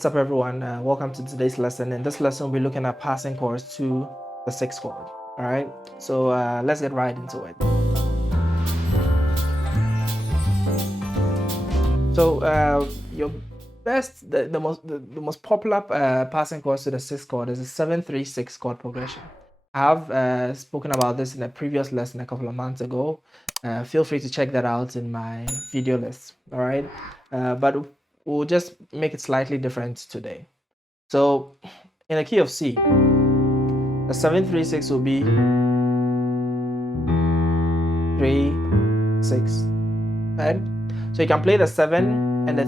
What's up, everyone? Welcome to today's lesson. In this lesson, we're looking at passing chords to the sixth chord. All right, so let's get right into it. So your best, the most popular passing chords to the sixth chord is a 7-3-6 chord progression. I have spoken about this in a previous lesson a couple of months ago. Feel free to check that out in my video list. All right, but we'll just make it slightly different today. So in a key of C, the 7-3-6 will be 3-6, right? So you can play the 7 and the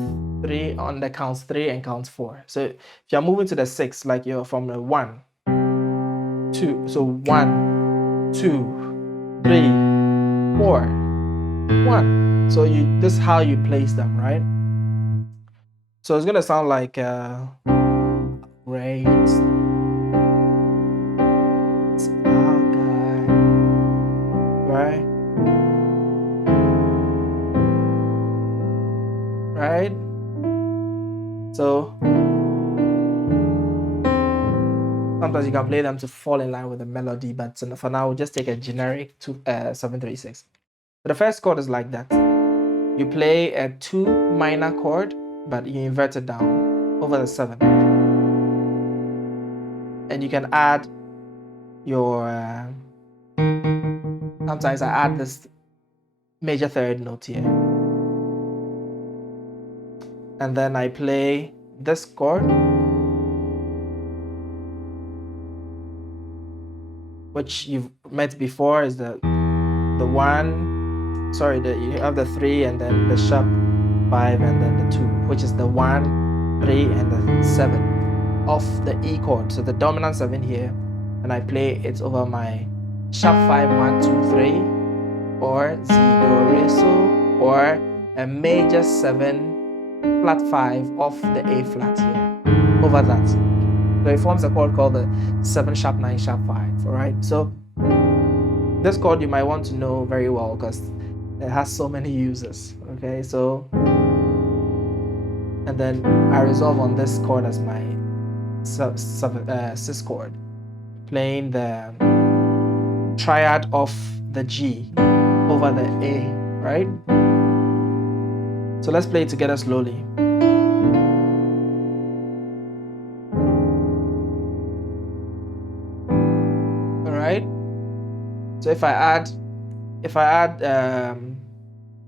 3 on the counts 3 and counts 4. So if you're moving to the 6, like you're from the 1, 2, so 1, 2, 3, 4, 1. So this is how you place them, right? So it's gonna sound like great. Right? So sometimes you can play them to fall in line with the melody, but for now, we'll just take a generic 7-3-6. So the first chord is like that. You play a 2 minor chord, but you invert it down over the 7. And you can add your, sometimes I add this major third note here. And then I play this chord, which you've met before, is the 1, sorry, you have the 3 and then the sharp 5 and then the 2, which is the 1, 3 and the 7 of the E chord. So the dominant 7 here, and I play it over my sharp 5, 1, 2, 3, or Z, Do, Re, So, or a major 7 flat 5 off the A flat here, over that. So it forms a chord called the 7 sharp 9 sharp 5. All right, so this chord you might want to know very well because it has so many uses. Okay, so and then I resolve on this chord as my sixth chord, playing the triad of the G over the A, right? So let's play it together slowly. All right. So if I add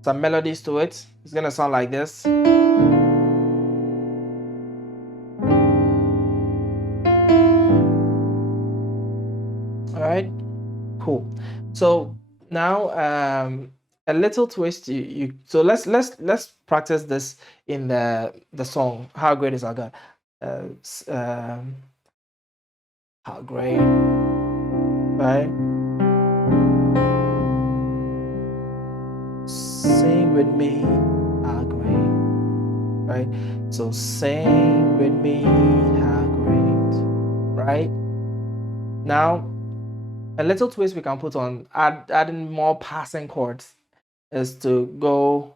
some melodies to it, it's gonna sound like this. All right, cool. So now a little twist. So let's practice this in the song. How great is our God? How great, right? Sing with me, how great, right? So sing with me, how great, right? Now, a little twist we can put on adding more passing chords is to go.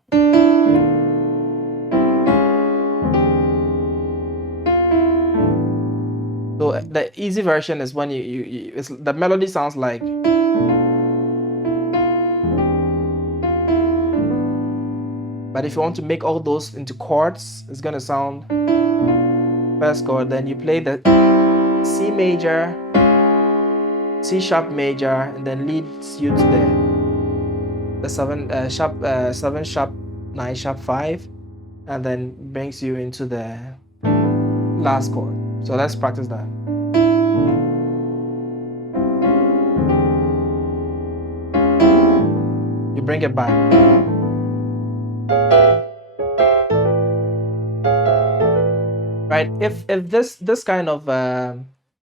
So the easy version is when the melody sounds like. But if you want to make all those into chords, it's gonna sound first chord, then you play the C major, C sharp major, and then leads you to the 7 sharp 9 sharp 5, and then brings you into the last chord. So let's practice that. You bring it back. Right, if this kind of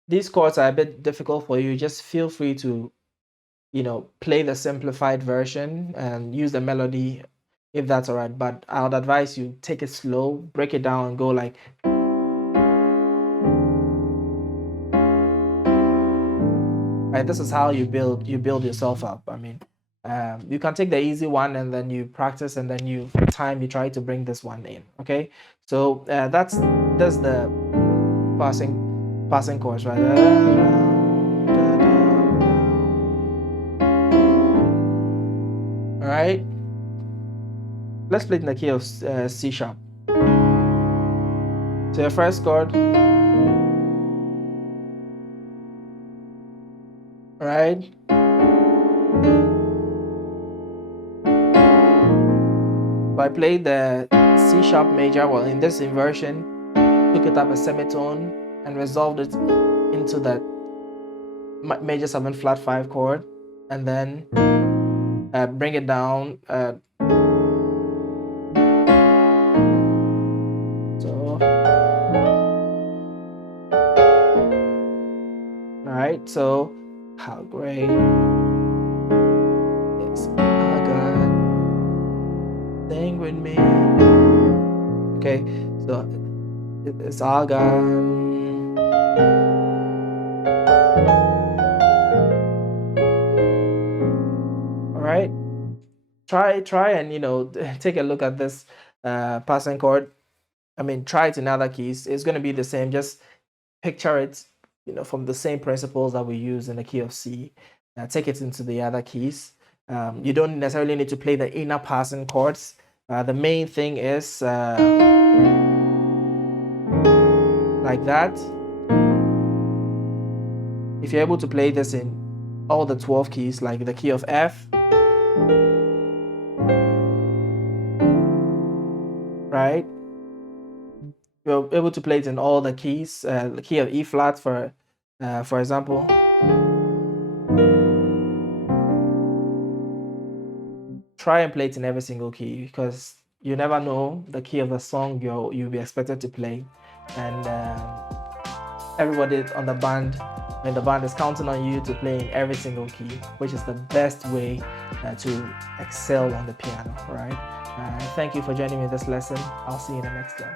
these chords are a bit difficult for you, just feel free to play the simplified version and use the melody if that's all right. But I would advise you take it slow, break it down, and go like. Right, this is how you build yourself up. I mean, You can take the easy one and then you practice, and then you try to bring this one in. Okay, so that's the passing chords, right? All right, let's play it in the key of C sharp. So your first chord, all right. So I played the C sharp major. Well, in this inversion, took it up a semitone and resolved it into that major 7 flat 5 chord, and then bring it down. Alright, so how great is our God? Sing with me. Okay, so it's our God. Alright, try and take a look at this passing chord. I mean, try it in other keys. It's going to be the same. Just picture it, from the same principles that we use in the key of C. Take it into the other keys. You don't necessarily need to play the inner passing chords. The main thing is like that. If you're able to play this in all the 12 keys, like the key of F, right? You're able to play it in all the keys. The key of E flat, for example. Try and play it in every single key, because you never know the key of the song you'll be expected to play, and everybody on the band, when the band is counting on you to play in every single key, which is the best way to excel on the piano, right? Thank you for joining me in this lesson. I'll see you in the next one.